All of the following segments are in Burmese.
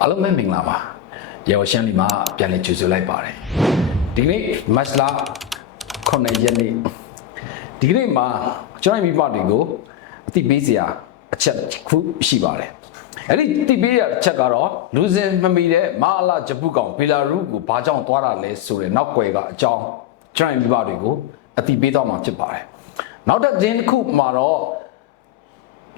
အားလုံးပဲမင်္ဂလာပါရေဝရှမ်းလီမှာပြန်လည်ကြိုဆိုလိုက်ပါတယ်ဒီကနေ့မတ်လ9ရက်နေ့ဒီကနေ့မှာကျွန်တော်မိဘတွေကိုအသိပေးစရာအချက်တစ်ခုရှိပါတယ်အဲ့ဒီသိပေးရအချက်ကတော့လူစင်မမီတဲ့မဟာလာဂျပူကောင်ဘီလာရုကိုဘာကြောင့်သွားတာလဲဆိုတဲ့နောက်ွယ်ကအကြောင်းကျွန်တော်မိဘတွေကိုအသိပေးတော့မှာဖြစ်ပါတယ်နောက်တစ် दिन တစ်ခုမှာတော့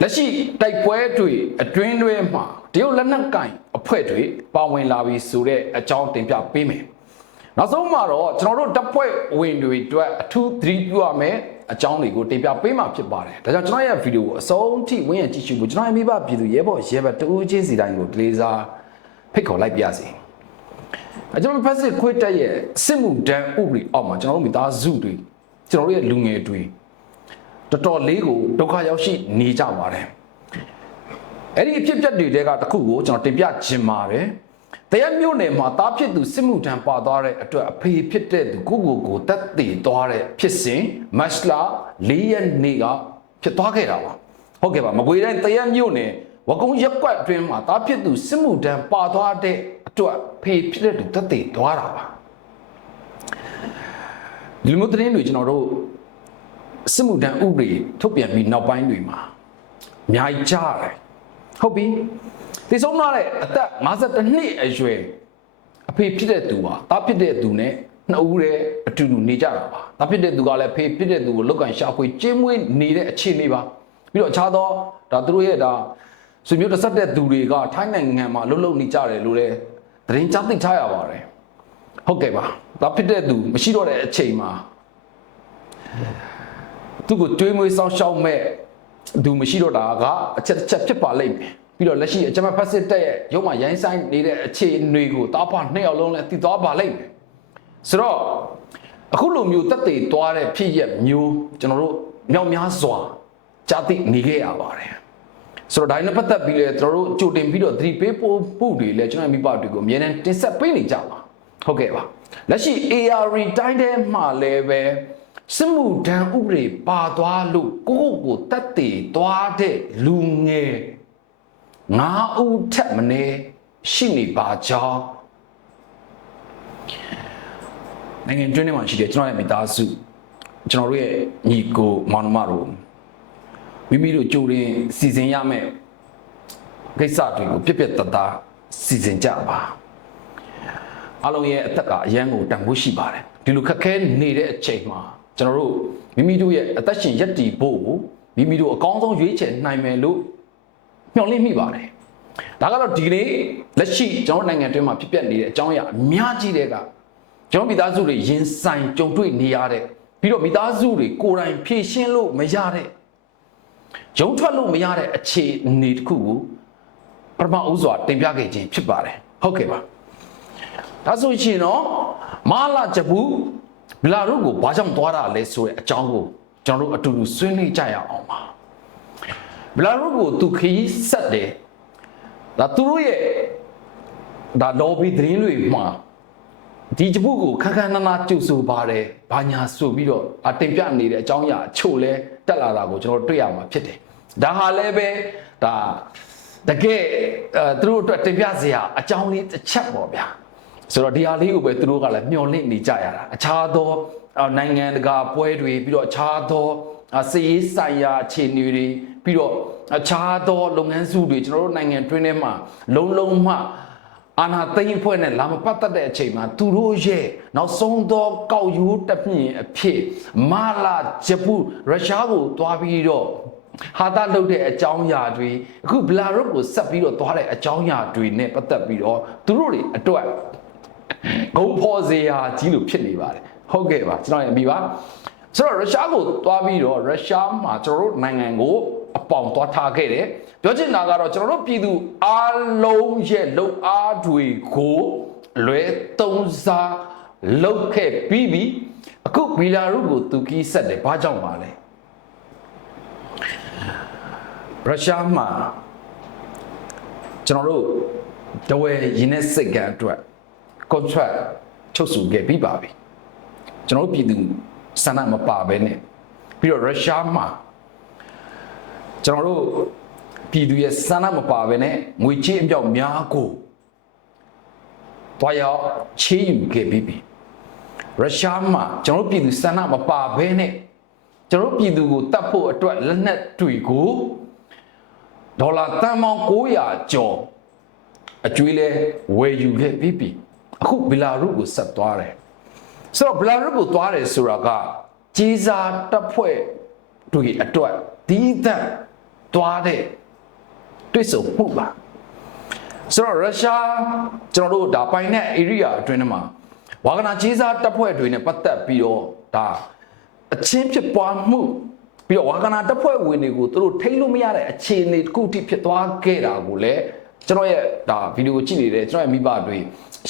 လက်ရှိတိုက်ပွဲတွေအတွင်းတွေမှာ တရုတ်လက်နက်ကင်အဖွဲ့တွေပါဝင်လာပြီဆိုတဲ့အကြောင်းတင်ပြပေးမယ်။နောက်ဆုံးမှာတော့ကျွန်တော်တို့တပ်ဖွဲ့ဝင်တွေအတွက်အထူးသတိပြုရမယ်အကြောင်းတွေကိုတင်ပြပေးမှာဖြစ်ပါတယ်။ဒါကြောင့်ကျွန်တော်ရဲ့ဗီဒီယိုကိုအဆုံးထိဝင်ရကြည့်ရှုဖို့ကျွန်တော်ရဲ့မိဘပြည်သူရဲဘော်ရဲဘက်တူးချင်းစီတိုင်းကိုဒလေးစားဖိတ်ခေါ်လိုက်ပါရစေ။အကျွန်တော်ဖက်စစ်ခွေးတက်ရဲ့စစ်မှုဒဏ်ဥပဒေအောက်မှာကျွန်တော်တို့မိသားစုတွေကျွန်တော်တို့ရဲ့လူငယ်တွေတော်တော်လေးကိုဒုက္ခရောက်ရှိနေကြပါတယ် အဲ့ဒီအဖြစ်အပျက်တွေတဲကတစ်ခုကိုကျွန်တော်တင်ပြခြင်းပါတယ်တရားမျိုးနယ်မှာတားဖြစ်သူစစ်မှုထမ်းပါသွားတဲ့အတွက်အဖေဖြစ်တဲ့သူကိုကိုကိုတက်တည်သွားတဲ့ဖြစ်စဉ်မတ်လာ၄ရက်နေ့ကဖြစ်သွားခဲ့တာပါဟုတ်ကဲ့ပါမကွေတိုင်းတရားမျိုးနယ်ဝကုံရက်ကွက်အတွင်းမှာတားဖြစ်သူစစ်မှုထမ်းပါသွားတဲ့အတွက်ဖေဖြစ်တဲ့သူတက်တည်သွားတာပါဒီလိုမျိုးသတင်းတွေကျွန်တော်တို့စစ်မှုထမ်းဥပဒေထုတ်ပြန်ပြီးနောက်ပိုင်းတွေမှာအများကြီးကြားရတယ် ဟုတ်ပြီဒီဆုံးလာတဲ့အသက်52နှစ်အရွယ်အဖေဖြစ်တဲ့သူပါတားဖြစ်တဲ့သူနဲ့နှစ်ဦးတည်းအတူတူနေကြတာပါတားဖြစ်တဲ့သူကလည်းဖေဖြစ်တဲ့သူကိုလောက်ကန်ရှာဖွေကျင်းမွေးနေတဲ့အခြေအနေပါပြီးတော့အခြားသောဒါသူတို့ရဲ့ဒါဆွေမျိုးတစ်ဆက်တဲ့သူတွေကထိုင်းနိုင်ငံမှာလှုပ်လှုပ်နေကြတယ်လို့လည်းသတင်းကြားသိထားရပါတယ်ဟုတ်ကဲ့ပါတားဖြစ်တဲ့သူမရှိတော့တဲ့အချိန်မှာသူ့ကိုတွေးမွေးစောင်းရှောက်မဲ့ သူမရှိတော့တာကအချက်တစ်ချက်ဖြစ်ပါလိမ့်မယ်ပြီးတော့လက်ရှိအကြမ်းဖက်စစ်တပ်ရဲ့ရုံးမှာရိုင်းဆိုင်နေတဲ့အခြေအနေကိုတားဖာနှစ်ယောက်လုံးလည်းတည်သွားပါလိမ့်မယ်ဆိုတော့အခုလိုမျိုးတက်တည်သွားတဲ့ဖြစ်ရက်မျိုးကျွန်တော်တို့မြောက်များစွာကြားသိနေခဲ့ရပါတယ်ဆိုတော့ဒါနဲ့ပတ်သက်ပြီးလဲကျွန်တော်တို့ကြိုတင်ပြီးတော့သတိပေးပို့ပို့တွေလဲကျွန်တော်မိဘတွေကိုအများနဲ့တင်ဆက်ပေးနေကြပါဟုတ်ကဲ့ပါလက်ရှိ AR တိုင်းထဲမှာလည်းပဲ စစ်မှုထမ်းဥပဒေပါသွားလို့ကိုယ့်ကိုယ်တက်တည်သွားတဲ့လူငယ်ငါးဦးထက်မနည်းရှိနေပါကြောင်းနိုင်ငံတွင်းထဲမှာရှိတဲ့ကျွန်တော်ရဲ့မိသားစုကျွန်တော်တို့ရဲ့ညီကိုမောင်နှမတို့မိမိတို့ကြိုတင်စီစဉ်ရမယ်ကိစ္စတွေကိုပြက်ပြက်တသားစီစဉ်ကြပါအလုံးရဲ့အသက်ကအရန်ကိုတန်ဖိုးရှိပါတယ်ဒီလိုခက်ခဲနေတဲ့အချိန်မှာ ကျွန်တော်တို့မိမိတို့ရဲ့အသက်ရှင်ရက်တည်ဖို့ကိုမိမိတို့အကောင်းဆုံးရွေးချယ်နိုင်မယ်လို့မျှော်လင့်မိပါတယ်ဒါကတော့ဒီကနေ့လက်ရှိကျွန်တော်နိုင်ငံတွင်းမှာဖြစ်ပျက်နေတဲ့အကြောင်းအရာအများကြီးတဲ့ကကျွန်တော်မိသားစုတွေရင်ဆိုင်ကြုံတွေ့နေရတဲ့ပြီးတော့မိသားစုတွေကိုယ်တိုင်ဖြည့်ရှင်းလို့မရတဲ့ဂျုံထွက်လို့မရတဲ့အခြေအနေတစ်ခုကိုပထမဦးစွာတင်ပြခဲ့ခြင်းဖြစ်ပါတယ်ဟုတ်ကဲ့ပါဒါဆိုရှင်တော့မာလာဂျပူ ဘလာရုကိုဘာကြောင့်သွားတာလဲဆိုတဲ့အကြောင်းကိုကျွန်တော်တို့အတူတူဆွေးနွေးကြရအောင်ပါဘလာရုကိုသူခရီးဆက်တယ်ဒါသူတို့ရဲ့ဒါ lobby သတင်းတွေမှာဒီဂျပူကိုခက်ခက်နာနာကြိုဆိုပါတယ်ဘာညာဆိုပြီးတော့အတင်ပြနေတဲ့အကြောင်းအရာအချို့လဲတက်လာတာကိုကျွန်တော်တွေ့ရမှာဖြစ်တယ်ဒါဟာလည်းပဲဒါတကယ်အဲသူတို့အတွက်တင်ပြစရာအကြောင်းလေးတစ်ချက်ပေါ့ဗျာ ဆိုတော့ဒီဟာလေးကိုပဲသူတို့ကလည်းမျှော်လင့်နေကြရတာအခြားသောအော်နိုင်ငံတကာပွဲတွေပြီးတော့အခြားသောအာစီရေးဆိုင်ရာအခြေအနေတွေပြီးတော့အခြားသောလုပ်ငန်းစုတွေကျွန်တော်တို့နိုင်ငံတွင်းထဲမှာလုံးလုံးမှအာနာသိန်းအဖွဲ့နဲ့လာမပတ်သက်တဲ့အချိန်မှာသူတို့ရဲ့နောက်ဆုံးသောကောက်ရိုးတပြင်းအဖြစ်မာလာဂျပူရုရှားကိုတွားပြီးတော့ဟာတာလုပ်တဲ့အကြောင်းအရာတွေအခုဘလာရုတ်ကိုဆက်ပြီးတော့တွားတဲ့အကြောင်းအရာတွေနဲ့ပတ်သက်ပြီးတော့သူတို့တွေအတွက် ဂုံဖော်စရာကြီးလို့ဖြစ်နေပါတယ်ဟုတ်ကဲ့ပါကျွန်တော်ရပြီပါဆိုတော့ရုရှားကိုတွားပြီးတော့ရုရှားမှာကျွန်တော်တို့နိုင်ငံကိုအပေါင်တွားထားခဲ့တယ်ပြောချင်တာကတော့ကျွန်တော်တို့ပြည်သူအားလုံးရဲ့လုံအားတွေကိုလွဲသုံးစားလုပ်ခဲ့ပြီးပြီအခုဘီလာရုကိုသူကီးဆက်တယ်ဘာကြောင့်ပါလဲရုရှားမှာကျွန်တော်တို့တဝဲရင်းနဲ့စိတ်ကံအတွက် contract ချုပ်ဆိုခဲ့ပြီးပါပြီကျွန်တော်တို့ပြည်သူစန္ဒမပါဘဲနဲ့ပြီးတော့ရုရှားမှာကျွန်တော်တို့ပြည်သူရဲ့စန္ဒမပါဘဲနဲ့ငွေကြေးအပြောက်များကိုတွားရောက်ချေးယူခဲ့ပြီးပြီရုရှားမှာကျွန်တော်တို့ပြည်သူစန္ဒမပါဘဲနဲ့ကျွန်တော်တို့ပြည်သူကိုတတ်ဖို့အတွက်လက်နက်တွေကိုဒေါ်လာတန်ပေါင်း900ကျော်အကျွေးလဲဝယ်ယူခဲ့ပြီးပြီ အခုဘီလာရုကိုဆက်သွားတယ်ဆိုတော့ဘီလာရုကိုသွားတယ်ဆိုတာကကြီးစားတပ်ဖွဲ့တွေအတွက်ဒီသက်သွားတဲ့တွေ့ဆုံမှုပါဆိုတော့ရုရှားကျွန်တော်တို့ဒါပိုင်တဲ့ area အတွင်းထဲမှာဝါဂနာကြီးစားတပ်ဖွဲ့တွေနဲ့ပတ်သက်ပြီးတော့ဒါအချင်းဖြစ်ပွားမှုပြီးတော့ဝါဂနာတပ်ဖွဲ့ဝင်တွေကိုသူတို့ထိန်းလို့မရတဲ့အခြေအနေတစ်ခုထိဖြစ်သွားခဲ့တာကိုလည်း ကျွန်တော်ရဲ့ဒါဗီဒီယိုကြည့်နေတဲ့ကျွန်တော်ရဲ့မိဘတွေ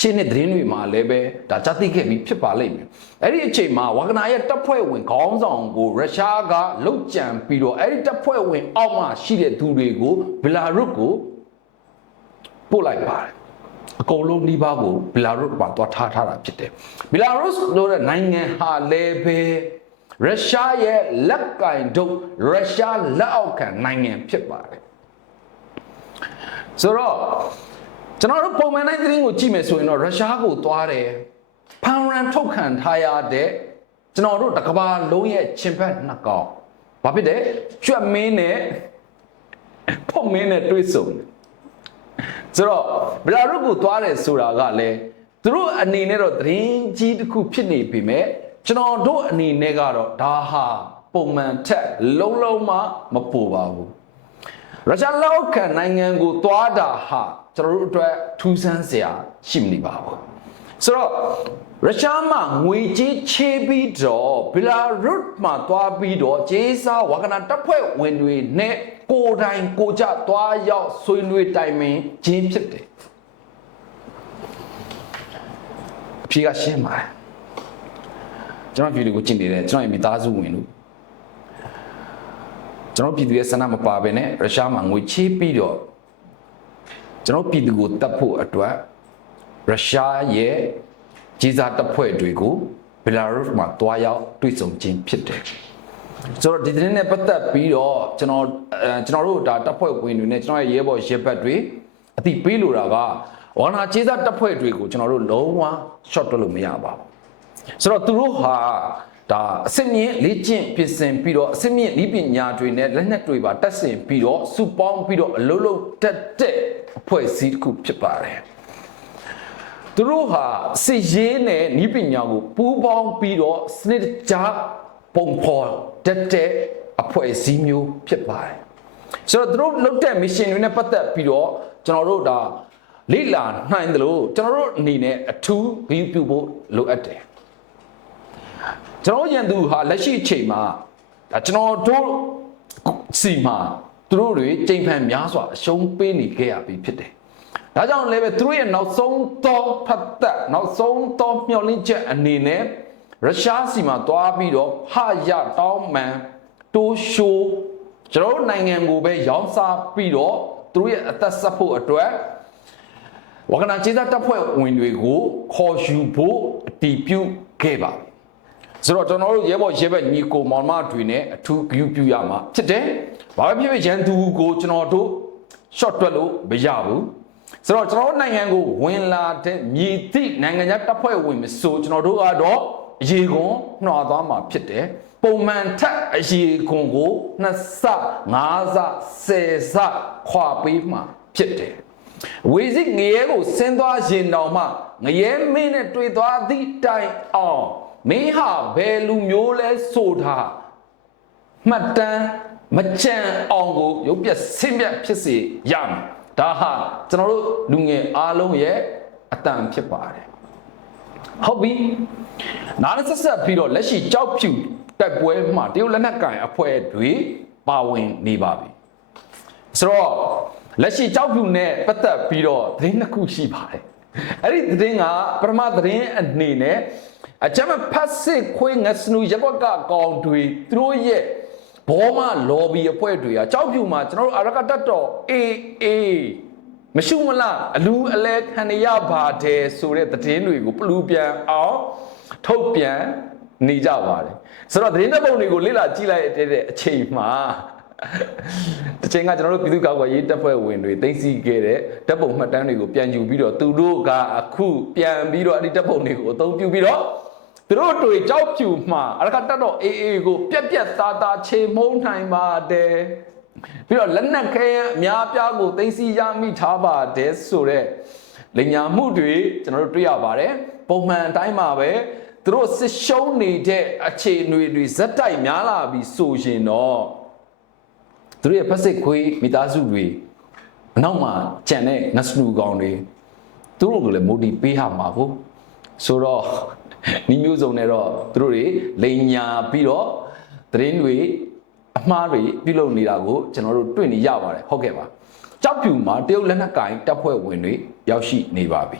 ရှင်းတဲ့သတင်းတွေမှာလည်းပဲဒါကြားသိခဲ့ပြီးဖြစ်ပါလိမ့်မယ်အဲ့ဒီအချိန်မှာဝါဂနာရဲ့တပ်ဖွဲ့ဝင်ခေါင်းဆောင်ကိုရုရှားကလုတ်ကြံပြီးတော့အဲ့ဒီတပ်ဖွဲ့ဝင်အောက်မှာရှိတဲ့သူတွေကိုဘီလာရုစ်ကိုပို့လိုက်ပါတယ်အကုန်လုံးနှီးပါးကိုဘီလာရုစ်မှာတွားထားထားတာဖြစ်တယ်ဘီလာရုစ်လို့တဲ့နိုင်ငံဟာလည်းပဲရုရှားရဲ့လက်ကင်တို့ရုရှားလက်အောက်ခံနိုင်ငံဖြစ်ပါတယ် ဆိုတော့ကျွန်တော်တို့ပုံမှန်တိုင်းသတင်းကိုကြည့်မယ်ဆိုရင်တော့ရုရှားကိုသွားတယ်ဖန်ရန်ထုတ်ခံထားရတဲ့ကျွန်တော်တို့တကဘာလုံးရဲ့ချင်းဖက်နှစ်ကောင်ဘာဖြစ်တယ်ကျွတ်မင်းနဲ့ဖုတ်မင်းနဲ့တွေ့ဆုံတယ်ဆိုတော့ဘလာရုကိုသွားတယ်ဆိုတာကလည်းသူတို့အနေနဲ့တော့သတင်းကြီးတစ်ခုဖြစ်နေပြီမဲ့ကျွန်တော်တို့အနေနဲ့ကတော့ဒါဟာပုံမှန်ထက်လုံးလုံးမမပူပါဘူး ရုရှားလောက်ခံနိုင်ငံကိုသွားတာဟာကျွန်တော်တို့အတွက်ထူးဆန်းစရာရှိမနေပါဘူးဆိုတော့ရုရှားမှာငွေကြေးချေးပြီးတော့ဘီလာရုစ်မှာသွားပြီးတော့ဂျေဆာဝါကနာတပ်ဖွဲ့ဝင်တွေနဲ့ကိုယ်တိုင်ကိုကြသွားရောက်ဆွေးနွေးတိုင်ပင်ခြင်းဖြစ်တယ်အဖြေကရှင်းပါတယ်ကျွန်တော်ဗီဒီယိုကိုကြည့်နေတယ်ကျွန်တော်ရဲ့မိသားစုဝင်လို့ ကျွန်တော်ပြည်သူရဲ့ဆန္ဒမပါဘဲနဲ့ရုရှားမှာငွေချေးပြီးတော့ကျွန်တော်ပြည်သူကိုတတ်ဖို့အတွက်ရုရှားရဲ့ကြီးစားတပ်ဖွဲ့တွေကိုဘီလာရုစ်မှာတွားရောက်တွေ့ဆုံခြင်းဖြစ်တယ်ဆိုတော့ဒီသတင်းနဲ့ပတ်သက်ပြီးတော့ကျွန်တော်အဲကျွန်တော်တို့ဒါတပ်ဖွဲ့ဝင်တွေနဲ့ကျွန်တော်ရဲ့ရဲဘော်ရဲဘက်တွေအတိပေးလိုတာကဝါနာကြီးစားတပ်ဖွဲ့တွေကိုကျွန်တော်တို့လုံးဝ short တွက်လို့မရပါဘူးဆိုတော့သူတို့ဟာ ဒါအစစ်မြင့်လေ့ကျင့်ပြင်ဆင်ပြီးတော့အစစ်မြင့်ဤပညာတွေနဲ့လက်နက်တွေပါတက်ဆင်ပြီးတော့စုပေါင်းပြီးတော့အလုံးလုံးတက်တဲ့အဖွဲ့အစည်းတစ်ခုဖြစ်ပါတယ်သူတို့ဟာစစ်ရေးနဲ့ဤပညာကိုပူးပေါင်းပြီးတော့စနစ်တကျပုံဖော်တက်တဲ့အဖွဲ့အစည်းမျိုးဖြစ်ပါတယ်ဆိုတော့သူတို့လုပ်တဲ့ mission တွေနဲ့ပတ်သက်ပြီးတော့ကျွန်တော်တို့ဒါလေ့လာနိုင်တယ်လို့ကျွန်တော်တို့အနေနဲ့အထူးဂရုပြုဖို့လိုအပ်တယ် ကျွန်တော်ရန်သူဟာလက်ရှိအချိန်မှာဒါကျွန်တော်တို့စီမှာသူတို့တွေကြိမ်ဖန်များစွာအရှုံးပေးနေခဲ့ရပြီဖြစ်တယ်။ဒါကြောင့်လည်းပဲသူတို့ရဲ့နောက်ဆုံးသောဖတ်သက်နောက်ဆုံးသောမျှော်လင့်ချက်အနေနဲ့ရုရှားစီမှာတွားပြီးတော့ဟာရတောင်းမှန်တိုးရှိုးကျွန်တော်တို့နိုင်ငံကိုပဲရောင်းစားပြီးတော့သူတို့ရဲ့အသက်ဆက်ဖို့အတွက်ဝကနာကျေးဇူးတပ်ဖွဲ့ဝင်တွေကိုခေါ်ယူဖို့အတည်ပြုခဲ့ပါပြီ။ ဆိုတော့ကျွန်တော်တို့ရဲဘော်ရဲဘက်ညီကိုမောင်မတွေနဲ့အထူးဂရုပြုရမှာဖြစ်တယ်။ဘာပဲဖြစ်ဖြစ်ရန်သူကိုကျွန်တော်တို့ short တွက်လို့မရဘူး။ဆိုတော့ကျွန်တော်တို့နိုင်ငံကိုဝင်လာတဲ့မြည်သည့်နိုင်ငံခြားတပ်ဖွဲ့ဝင်မဆိုကျွန်တော်တို့ကတော့အရေးကွန်နှော်သွားမှာဖြစ်တယ်။ပုံမှန်ထက်အရေးကွန်ကိုနှစ်ဆ၅ဆဆယ်ဆခွာပေးမှာဖြစ်တယ်။ဝေစီငရဲကိုဆင်းသွားရင်တောင်မှငရဲမင်းနဲ့တွေ့သွားသည့်တိုင်အောင် မင်းဟာဘယ်လူမျိုးလဲဆိုတာမှတ်တမ်းမကြံအောင်ကိုရုပ်ပြဆင်းပြဖြစ်စေရမယ်ဒါဟာကျွန်တော်တို့လူငယ်အားလုံးရဲ့အတန်ဖြစ်ပါတယ်ဟုတ်ပြီနားနဲ့ဆက်ဆက်ပြီးတော့လက်ရှိကြောက်ဖြူတက်ပွဲမှာတရုတ်လက်နက်ကင်အဖွဲ့တွေပါဝင်နေပါပြီဆိုတော့လက်ရှိကြောက်ဖြူနဲ့ပတ်သက်ပြီးတော့သတင်းနှစ်ခုရှိပါတယ်အဲ့ဒီသတင်းကပထမသတင်းအနေနဲ့ အကြမ်းဖတ်စစ်ခွေးငစနူရက်ကွက်ကကောင်တွေသူတို့ရဲ့ဘောမလော်ဘီအဖွဲ့တွေကကြောက်ဖြူမှာကျွန်တော်တို့အရကတတ်တော်အေးအေးမရှုမလားအလူအလဲခံရပါတယ်ဆိုတဲ့သတင်းတွေကိုပလူပြန်အောင်ထုတ်ပြန်နေကြပါတယ်ဆိုတော့သတင်းတဲ့ပုံတွေကိုလေ့လာကြည့်လိုက်တဲ့အချိန်မှာတစ်ချိန်ကကျွန်တော်တို့ပြည်သူ့ကာကွယ်ရေးတပ်ဖွဲ့ဝင်တွေတင်စီခဲ့တဲ့တပ်ပုံမှတ်တမ်းတွေကိုပြန်ယူပြီးတော့သူတို့ကအခုပြန်ပြီးတော့အဲ့ဒီတပ်ပုံတွေကိုအသုံးပြုပြီးတော့ သူတို့တွေကြောက်ဖြူမှာအရကတတ်တော့အေးအေးကိုပြက်ပြက်သားသားခြေမုံနိုင်ပါတယ်ပြီးတော့လက်နက်ခဲယမ်းအများပြားကိုတင်စီရမိထားပါတယ်ဆိုတော့လိညာမှုတွေကျွန်တော်တို့တွေ့ရပါတယ်ပုံမှန်အတိုင်းမှာပဲသူတို့စစ်ရှုံးနေတဲ့အခြေအနေတွေဇက်တိုက်များလာပြီးဆိုရင်တော့သူတို့ရဲ့ဖက်စစ်ခွေးမိသားစုတွေအနောက်မှာကြံတဲ့ငစလူကောင်တွေသူတို့ကိုလည်းမိုဒီပေးရမှာကို ဆိုတော့ဒီမျိုးစုံနဲ့တော့သူတို့တွေလိန်ညာပြီးတော့သတင်းတွေအမှားတွေပြုလုပ်နေတာကိုကျွန်တော်တို့တွေ့နေရပါတယ်ဟုတ်ကဲ့ပါကြောက်ဖြူမှာတရုတ်လက်နက်ကင်တပ်ဖွဲ့ဝင်တွေရောက်ရှိနေပါပြီ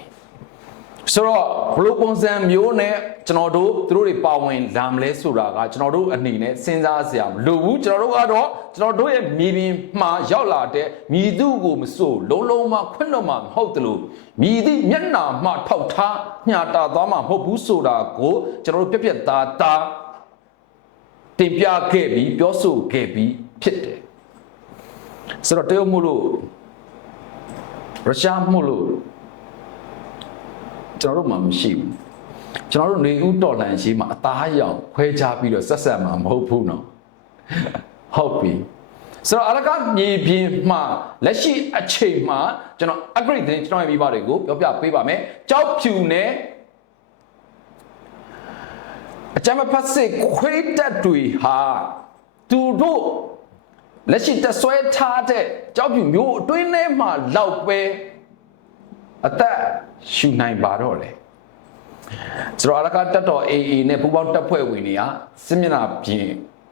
ဆိုတော့ဘလို့ပုံစံမျိုးနဲ့ကျွန်တော်တို့သူတို့တွေပါဝင်လာမလဲဆိုတာကကျွန်တော်တို့အနေနဲ့စဉ်းစားစရာမလိုဘူးကျွန်တော်တို့ကတော့ကျွန်တော်တို့ရဲ့မြေပြင်မှာရောက်လာတဲ့မြည်သူကိုမစိုးလုံးလုံးမခွင့်လွတ်မှာမဟုတ်တယ်လို့မြည်သည့်မျက်နာမှထောက်ထားညှာတာသွားမှာမဟုတ်ဘူးဆိုတာကိုကျွန်တော်တို့ပြက်ပြက်သားသားတင်ပြခဲ့ပြီးပြောဆိုခဲ့ပြီးဖြစ်တယ်ဆိုတော့တရုတ်မို့လို့ရုရှားမို့လို့ ကျွန်တော်တို့မှမရှိဘူးကျွန်တော်တို့နေဦးတော်လှန်ရေးမှာအသားအရောင်ခွဲခြားပြီးတော့ဆက်ဆက်မှာမဟုတ်ဘူးနော်ဟုတ်ပြီဆိုတော့အရကမြေပြင်မှာလက်ရှိအချိန်မှာကျွန်တော် upgrade တဲ့ကျွန်တော်ရဲ့မိဘတွေကိုပြောပြပေးပါမယ်ကြောက်ဖြူနဲ့အကြမ်းဖက်စစ်ခွေးတက်တွေဟာသူတို့လက်ရှိတက်ဆွဲထားတဲ့ကြောက်ဖြူမျိုးအတွင်းထဲမှာလောက်ပဲ အသက်ရှူနိုင်ပါတော့လေကျွန်တော်အရကတက်တော် AA နဲ့ပူပေါင်းတပ်ဖွဲ့ဝင်တွေကစစ်မျက်နှာပြင်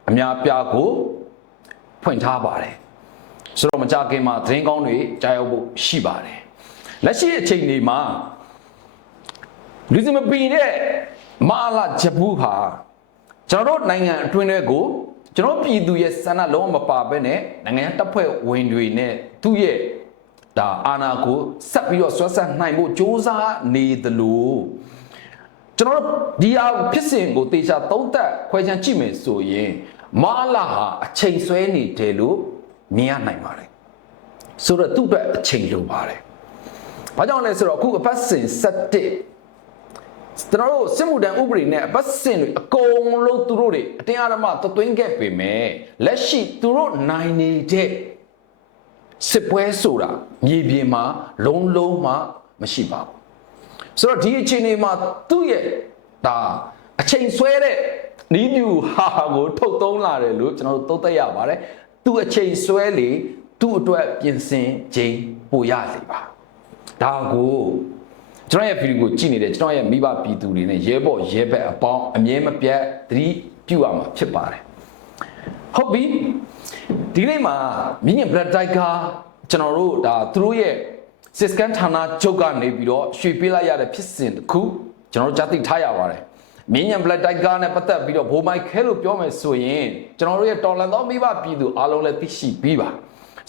အများပြားကိုဖွင့်ထားပါတယ်ဆိုတော့မကြခင်မှာသတင်းကောင်းတွေကြားရောက်ဖို့ရှိပါတယ်လက်ရှိအချိန်ဒီမှာလူစမပီတဲ့မာလာဂျပူဟာကျွန်တော်တို့နိုင်ငံအတွင်းတွေကိုကျွန်တော်ပြည်သူရဲ့ဆန္ဒလုံးဝမပါဘဲနဲ့နိုင်ငံတပ်ဖွဲ့ဝင်တွေနဲ့သူ့ရဲ့ ဒါအာနာကိုဆက်ပြီးတော့ဆွဲဆက်နိုင်ဖို့စ조사နေသလိုကျွန်တော်တို့ဒီအားဖြစ်စဉ်ကိုတေချာသုံးသပ်ခွဲခြမ်းကြည့်မယ်ဆိုရင်မာလာဟာအချိန်ဆွဲနေတယ်လို့မြင်ရနိုင်ပါတယ်ဆိုတော့သူ့အတွက်အချိန်လိုပါတယ်ဘာကြောင့်လဲဆိုတော့အခုအပတ်စဉ်7ကျွန်တော်တို့စစ်မှုတန်းဥပဒေနဲ့အပတ်စဉ်တွေအကုန်လုံးသူတို့တွေအတင်းအဓမ္မသသွင်းခဲ့ပေမဲ့လက်ရှိသူတို့နိုင်နေတဲ့ စစ်ပွဲဆိုတာမြေပြင်မှာလုံးလုံးမှမရှိပါဘူးဆိုတော့ဒီအချိန်တွေမှာသူ့ရဲ့ဒါအချိန်ဆွဲတဲ့နီးပြူဟာကိုထုတ်သုံးလာတယ်လို့ကျွန်တော်တို့သုံးသပ်ရပါတယ်သူ့အချိန်ဆွဲလေသူ့အတွက်ပြင်ဆင်ခြင်းပိုရစေပါဒါကိုကျွန်တော်ရဲ့ဗီဒီယိုကိုကြည့်နေတဲ့ကျွန်တော်ရဲ့မိဘပြည်သူတွေနဲ့ရဲဘော်ရဲဘက်အပေါင်းအမြဲမပြတ်သတိပြုရမှာဖြစ်ပါတယ် ဟုတ်ပြီဒီနေ့မှာမြင်းညင်ဘလက်တိုက်ကကျွန်တော်တို့ဒါသူတို့ရဲ့စစ်စကန်ဌာနချုပ်ကနေပြီးတော့ရွှေပေးလိုက်ရတဲ့ဖြစ်စဉ်တစ်ခုကျွန်တော်တို့ကြားသိထားရပါတယ်မြင်းညင်ဘလက်တိုက်ကနဲ့ပတ်သက်ပြီးတော့ဘိုးမိုက်ခဲလို့ပြောမယ်ဆိုရင်ကျွန်တော်တို့ရဲ့တော်လန်သောမိဘပြည်သူအားလုံးလည်းသိရှိပြီးပါ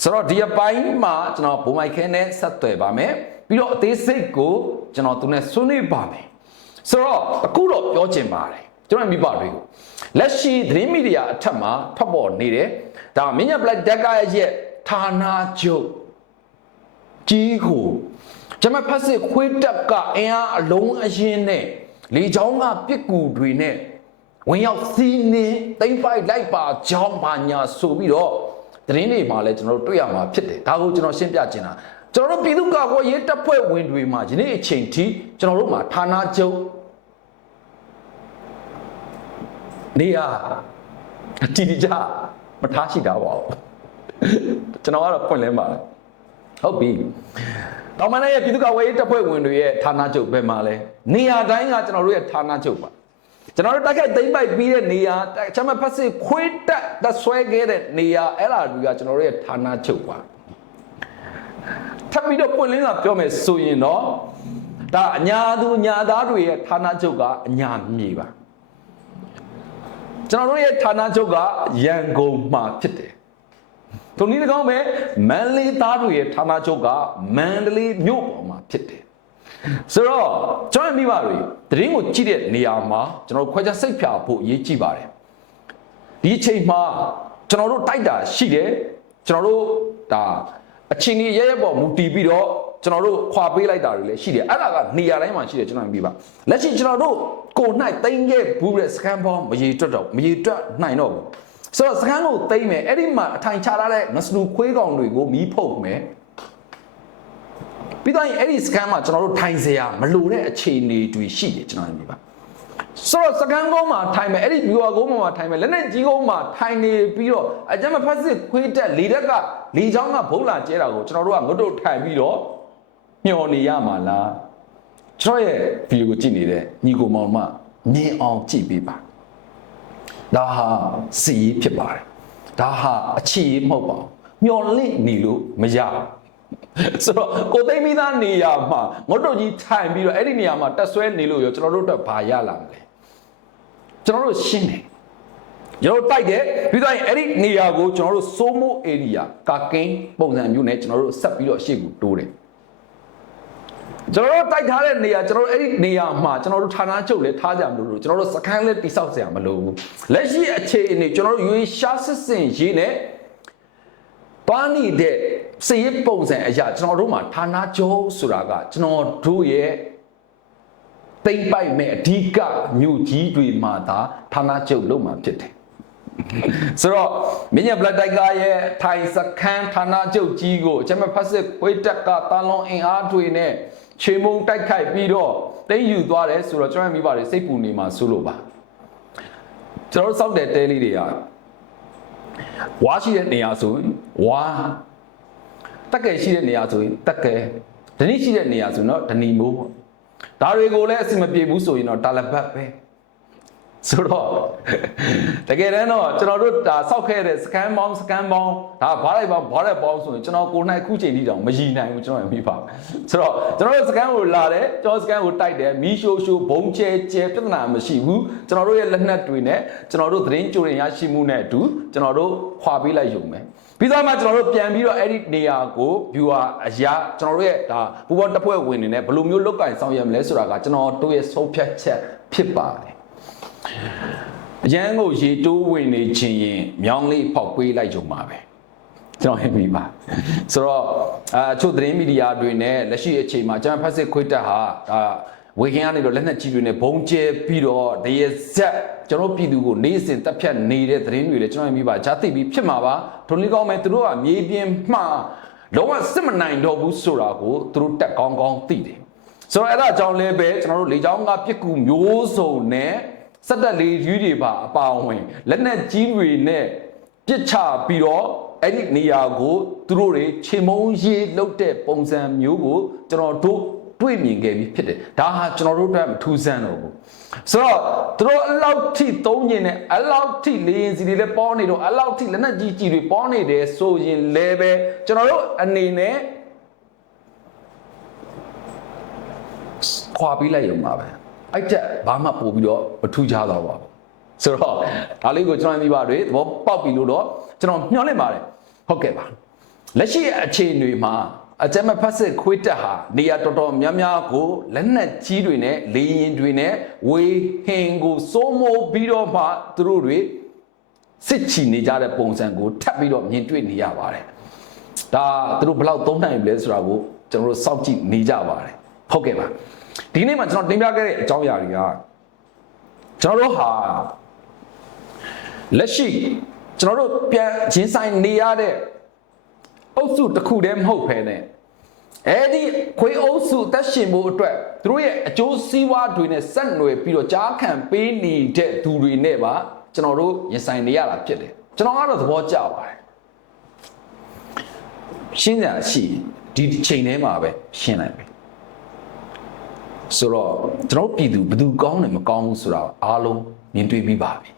ဆိုတော့ဒီအပိုင်းမှာကျွန်တော်ဘိုးမိုက်ခဲနဲ့ဆက်သွယ်ပါမယ်ပြီးတော့အသေးစိတ်ကိုကျွန်တော်သူနဲ့ဆွေးနွေးပါမယ်ဆိုတော့အခုတော့ပြောချင်ပါတယ် ကျွန်တော်မိဘတွေကိုလက်ရှိသတင်းမီဒီယာအထက်မှာထွက်ပေါ်နေတယ်ဒါမင်းညဘလက်ဒက်ကရဲ့ဌာနချုပ်ကြီးကိုဂျမဖက်စစ်ခွေးတက်ကအင်အားအလုံးအရင်နဲ့လေချောင်းကပြစ်ကူတွေနဲ့ဝင်ရောက်စီးနင်းတိမ့်ပိုက်လိုက်ပါကြောင်းပါညာဆိုပြီးတော့သတင်းတွေမှာလည်းကျွန်တော်တို့တွေ့ရမှာဖြစ်တယ်ဒါကိုကျွန်တော်ရှင်းပြချင်တာကျွန်တော်တို့ပြည်သူ့ကာကွယ်ရေးတပ်ဖွဲ့ဝင်တွေမှာယနေ့အချိန်ထိကျွန်တော်တို့မှာဌာနချုပ် နေရအတီးကြမထားရှိတာပါဘူးကျွန်တော်ကတော့ဖွင့်လဲပါတယ်ဟုတ်ပြီတောင်မန်ရဲ့ပြည်သူ့ကာကွယ်ရေးတပ်ဖွဲ့ဝင်တွေရဲ့ဌာနချုပ်ဘယ်မှာလဲနေရာတိုင်းကကျွန်တော်တို့ရဲ့ဌာနချုပ်ပါကျွန်တော်တို့တက်ခိုက်သိမ့်ပိုက်ပြီးတဲ့နေရာချမ်းမဖက်စစ်ခွေးတက်တက်ဆွဲခဲ့တဲ့နေရာအဲ့လာတွေကကျွန်တော်တို့ရဲ့ဌာနချုပ်ပါထပ်ပြီးတော့ပွင့်လင်းလာပြောမယ်ဆိုရင်တော့ဒါအညာသူအညာသားတွေရဲ့ဌာနချုပ်ကအညာမြေပါ ကျွန်တော်တို့ရဲ့ဌာနချုပ်ကရန်ကုန်မှာဖြစ်တယ်။သူနည်း၎င်းပဲမန္တလေးသားတို့ရဲ့ဌာနချုပ်ကမန္တလေးမြို့ပေါ်မှာဖြစ်တယ်။ဆိုတော့ကျွန်တော်မိဘတွေတရင်ကိုကြည့်တဲ့နေရာမှာကျွန်တော်ခွဲခြားစိတ်ဖြာဖို့အရေးကြီးပါတယ်။ဒီအချိန်မှာကျွန်တော်တို့တိုက်တာရှိတယ်ကျွန်တော်တို့ဒါအချင်းကြီးရဲရဲပေါ်မူတည်ပြီးတော့ ကျွန်တော်တို့ခွာပေးလိုက်တာတွေလည်းရှိတယ်အဲ့ဒါကနေရာတိုင်းမှာရှိတယ်ကျွန်တော်ပြပါလက်ရှိကျွန်တော်တို့ကို၌တိမ့်ခဲ့ဘူးတဲ့စကန်ဘောမရေတွက်တော့မရေတွက်နိုင်တော့ဘူးဆိုတော့စကန်ကိုတိမ့်မယ်အဲ့ဒီမှာအထိုင်ချထားတဲ့ငစလူခွေးကောင်တွေကိုမီးဖုတ်မယ်ပြီးတော့ရင်အဲ့ဒီစကန်မှာကျွန်တော်တို့ထိုင်စရာမလိုတဲ့အခြေအနေတွေရှိတယ်ကျွန်တော်ပြပါဆိုတော့စကန်ကုန်းမှာထိုင်မယ်အဲ့ဒီ viewer ကုန်းမှာထိုင်မယ်လက်နဲ့ကြီးကုန်းမှာထိုင်နေပြီးတော့အကြမ်းမဖက်စစ်ခွေးတက်လေတက်ကလေချောင်းကဘုံလာကျဲတာကိုကျွန်တော်တို့ကငုတ်တို့ထိုင်ပြီးတော့ မျောနေရမှာလားကျွန်တော်ရဲ့ဗီဒီယိုကိုကြည့်နေတဲ့ညီကိုမောင်မမြင်အောင်ကြည့်ပေးပါဒါဟာစီရေးဖြစ်ပါတယ်ဒါဟာအချီရေးမဟုတ်ပါဘူးမျောလင့်နေလို့မရဘူးဆိုတော့ကိုသိမ့်မိသားနေရာမှာငုတ်တို့ကြီးထိုင်ပြီးတော့အဲ့ဒီနေရာမှာတက်ဆွဲနေလို့ရောကျွန်တော်တို့အတွက်ဘာရလာမလဲကျွန်တော်တို့ရှင်းတယ်ကျွန်တော်တို့တိုက်တယ်ပြီးတော့ရင်အဲ့ဒီနေရာကိုကျွန်တော်တို့စိုးမိုး area ကာကင်းပုံစံမျိုးနဲ့ကျွန်တော်တို့ဆက်ပြီးတော့ရှေ့ကိုတိုးတယ် ကျွန်တော်တို့တိုက်ထားတဲ့နေရာကျွန်တော်တို့အဲ့ဒီနေရာမှာကျွန်တော်တို့ဌာနချုပ်လည်းထားကြမလို့ကျွန်တော်တို့စကန်လည်းတိဆောက်စရာမလိုဘူးလက်ရှိအခြေအနေကျွန်တော်တို့ရွေးရှားစစ်စင်ရေးနဲ့တွားနေတဲ့စည်ရေးပုံစံအရာကျွန်တော်တို့မှာဌာနချုပ်ဆိုတာကကျွန်တော်တို့ရဲ့တိမ့်ပိုက်မဲ့အဓိကမြို့ကြီးတွေမှာသာဌာနချုပ်လုပ်မှာဖြစ်တယ်ဆိုတော့မင်းရဲ့ blood tiger ရဲ့ထိုင်စခန်းဌာနချုပ်ကြီးကိုအချက်မဲ့ဖတ်စစ်ခွေးတက်ကတာလွန်အင်အားတွေနဲ့ ချေမုံတိုက်ခိုက်ပြီးတော့တိမ့်ယူသွားတယ်ဆိုတော့ကျွန်တော်မိပါတယ်စိတ်ပူနေမှာဆိုလို့ပါကျွန်တော်တို့စောက်တဲ့တဲလေးတွေကဝါရှိတဲ့နေရာဆိုရင်ဝါတက်ကယ်ရှိတဲ့နေရာဆိုရင်တက်ကယ်ဓနိရှိတဲ့နေရာဆိုရင်တော့ဓနိမိုးပေါ့ဒါတွေကိုလည်းအဆင်မပြေဘူးဆိုရင်တော့တာလဘတ်ပဲ ဆိုတော့တကယ်တမ်းတော့ကျွန်တော်တို့ဒါစောက်ခဲ့တဲ့စကန်ပေါင်းစကန်ပေါင်းဒါဘားလိုက်ပေါင်းဘားလိုက်ပေါင်းဆိုရင်ကျွန်တော်ကိုယ်နိုင်ခုချိန်ထိတောင်မရည်နိုင်ဘူးကျွန်တော်ရမိပါဆိုတော့ကျွန်တော်တို့စကန်ကိုလာတယ်ကျွန်တော်စကန်ကိုတိုက်တယ်မီးရှိုးရှိုးဘုံကျဲကျဲပြဿနာမရှိဘူးကျွန်တော်တို့ရဲ့လက်နက်တွေနဲ့ကျွန်တော်တို့သတင်းကြိုရင်ရရှိမှုနဲ့အတူကျွန်တော်တို့ခွာပေးလိုက်ရုံပဲပြီးတော့မှကျွန်တော်တို့ပြန်ပြီးတော့အဲ့ဒီနေရာကို viewer အရာကျွန်တော်တို့ရဲ့ဒါပူပေါင်းတစ်ဖွဲ့ဝင်နေနဲ့ဘယ်လိုမျိုးလောက်ကင်ဆောင်ရွက်မလဲဆိုတာကကျွန်တော်တို့ရဲ့ဆုံးဖြတ်ချက်ဖြစ်ပါတယ် အရန်ကိုရေတိုးဝင်နေခြင်းရင်မြောင်းလေးဖောက်ပေးလိုက်ကြုံပါပဲကျွန်တော်ဟင်ပြီပါဆိုတော့အချို့သတင်းမီဒီယာတွေနဲ့လက်ရှိအချိန်မှာကျွန်တော်ဖတ်စစ်ခွေးတက်ဟာဒါဝေခင်ကနေတော့လက်နက်ကြီးတွေနဲ့ဘုံကျဲပြီးတော့တရေဆက်ကျွန်တော်ပြည်သူကိုနေစဉ်တက်ဖြတ်နေတဲ့သတင်းတွေလည်းကျွန်တော်မြင်ပါဂျာသိပြီးဖြစ်မှာပါဒုံလေးကောင်းမယ်သူတို့ကမြေပြင်မှလုံးဝစစ်မနိုင်တော့ဘူးဆိုတာကိုသူတို့တက်ကောင်းကောင်းသိတယ်ဆိုတော့အဲ့ဒါကြောင့်လည်းပဲကျွန်တော်တို့လေချောင်းကပြစ်ကူမျိုးစုံနဲ့ စက်တက်လေးယူတွေပါအပါအဝင်လက်နက်ကြီးတွေနဲ့ပြစ်ချပြီးတော့အဲ့ဒီနေရာကိုသူတို့တွေချေမုံရေးလုပ်တဲ့ပုံစံမျိုးကိုကျွန်တော်တို့တွေ့မြင်ခဲ့ပြီးဖြစ်တယ်ဒါဟာကျွန်တော်တို့အတွက်မထူးဆန်းတော့ဘူးဆိုတော့သူတို့အလောက်ထိသုံးညင်နဲ့အလောက်ထိလေရင်စီတွေလည်းပေါနေတော့အလောက်ထိလက်နက်ကြီးကြီးတွေပေါနေတယ်ဆိုရင်လည်းပဲကျွန်တော်တို့အနေနဲ့ခွာပြီးလိုက်ရုံပါပဲ အဲ့တက်ဘာမှပို့ပြီးတော့မထူးခြားတော့ပါဘူးဆိုတော့ဒါလေးကိုကျွန်တော်မိဘတွေသဘောပေါက်ပြီလို့တော့ကျွန်တော်မျှော်လင့်ပါတယ်ဟုတ်ကဲ့ပါလက်ရှိအခြေအနေမှာအကြမ်းမဖက်စစ်ခွေးတက်ဟာနေရာတော်တော်များများကိုလက်နက်ကြီးတွေနဲ့လေရင်တွေနဲ့ဝေဟင်ကိုစိုးမိုးပြီးတော့မှသူတို့တွေစစ်ချီနေကြတဲ့ပုံစံကိုထပ်ပြီးတော့မြင်တွေ့နေရပါတယ်ဒါသူတို့ဘယ်လောက်သုံးနိုင်လဲဆိုတာကိုကျွန်တော်တို့စောင့်ကြည့်နေကြပါတယ်ဟုတ်ကဲ့ပါ ဒီနေ့မှာကျွန်တော်တင်ပြခဲ့တဲ့အကြောင်းအရာတွေကကျွန်တော်တို့ဟာလက်ရှိကျွန်တော်တို့ပြန်ရင်ဆိုင်နေရတဲ့အုပ်စုတစ်ခုတည်းမဟုတ်ဘဲနဲ့အဲ့ဒီခွေးအုပ်စုတက်ရှင်ဖို့အတွက်သူတို့ရဲ့အကျိုးစီးပွားတွေနဲ့ဆက်နွယ်ပြီးတော့ကြားခံပေးနေတဲ့သူတွေနဲ့ပါကျွန်တော်တို့ရင်ဆိုင်နေရတာဖြစ်တယ်ကျွန်တော်ကတော့သဘောကျပါတယ်ရှင်းစရာရှိဒီချိန်ထဲမှာပဲရှင်းနိုင်ပြီ ဆိုတော့ကျွန်တော်ပြည်သူဘယ်သူကောင်းတယ်မကောင်းဘူးဆိုတာအားလုံးမြင်တွေ့ပြီးပါပြီ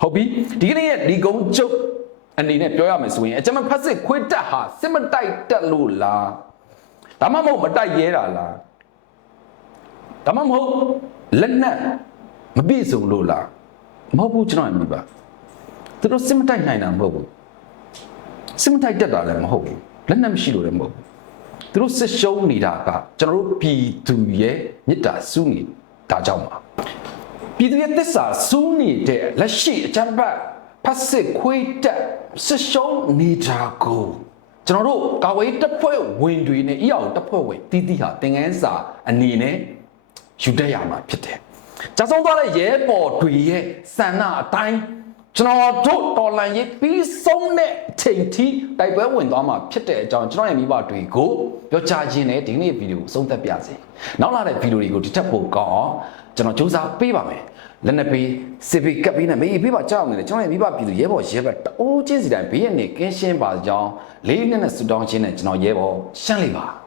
ဟုတ်ပြီဒီကနေ့ရဲ့ဒီကုန်းကျုပ်အနေနဲ့ပြောရမယ်ဆိုရင်အကြမ်းဖက်စစ်ခွေးတက်ဟာစစ်မတိုက်တက်လို့လားဒါမှမဟုတ်မတိုက်ရဲတာလားဒါမှမဟုတ်လက်နက်မပြည့်စုံလို့လားမဟုတ်ဘူးကျွန်တော်မြင်ပါသူတို့စစ်မတိုက်နိုင်တာမဟုတ်ဘူးစစ်မတိုက်တက်တာလည်းမဟုတ်ဘူးလက်နက်မရှိလို့လည်းမဟုတ်ဘူး သူတို့စစ်ရှုံးနေတာကကျွန်တော်တို့ပြည်သူရဲ့မေတ္တာစုနေတာကြောင့်ပါပြည်သူရဲ့သစ္စာစူးနေတဲ့လက်ရှိအကြမ်းဖက်ဖက်စစ်ခွေးတက်စစ်ရှုံးနေတာကိုကျွန်တော်တို့ကာဝေးတပ်ဖွဲ့ဝင်တွေနဲ့အရာတပ်ဖွဲ့ဝင်တီးတီးဟာသင်ငန်းစာအနေနဲ့ယူတတ်ရမှာဖြစ်တယ်။ကြာဆုံးသွားတဲ့ရဲဘော်တွေရဲ့စန္ဒအတိုင်း ကျွန်တော်တို့တော်လန်ရေးပြီးဆုံးတဲ့အချိန်ထိတိုက်ပွဲဝင်သွားမှာဖြစ်တဲ့အကြောင်းကျွန်တော်ရဲ့မိဘတွေကိုပြောချခြင်းနဲ့ဒီနေ့ဗီဒီယိုကိုဆုံးသက်ပြစေ။နောက်လာတဲ့ဗီဒီယိုတွေကိုဒီထက်ပိုကောင်းအောင်ကျွန်တော်စူးစမ်းပေးပါမယ်။လက်နက်ပေးစစ်ပေးကပ်ပေးနဲ့မေးပေးပါကြောက်နေတယ်ကျွန်တော်ရဲ့မိဘပြည်သူရဲဘော်ရဲဘက်တိုးချင်းစီတိုင်းဘေးရနေကင်းရှင်းပါကြောင်းလေးနှစ်နဲ့ဆူတောင်းခြင်းနဲ့ကျွန်တော်ရဲဘော်ရှမ်းလေးပါ။